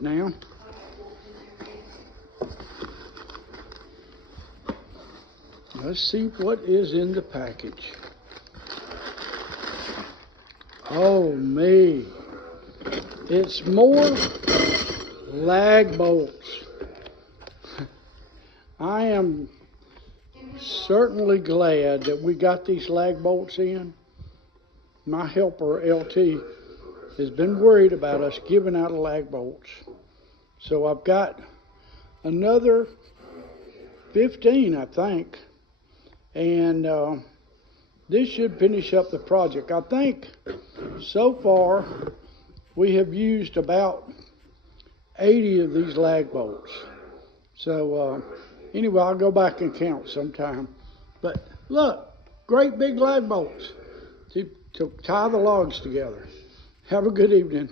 Now, let's see what is in the package. Oh me, it's more lag bolts. I am certainly glad that we got these lag bolts in. My helper, LT, has been worried about us giving out lag bolts. So I've got another 15, I think. And this should finish up the project. I think so far we have used about 80 of these lag bolts. So anyway, I'll go back and count sometime. But look, great big lag bolts to tie the logs together. Have a good evening.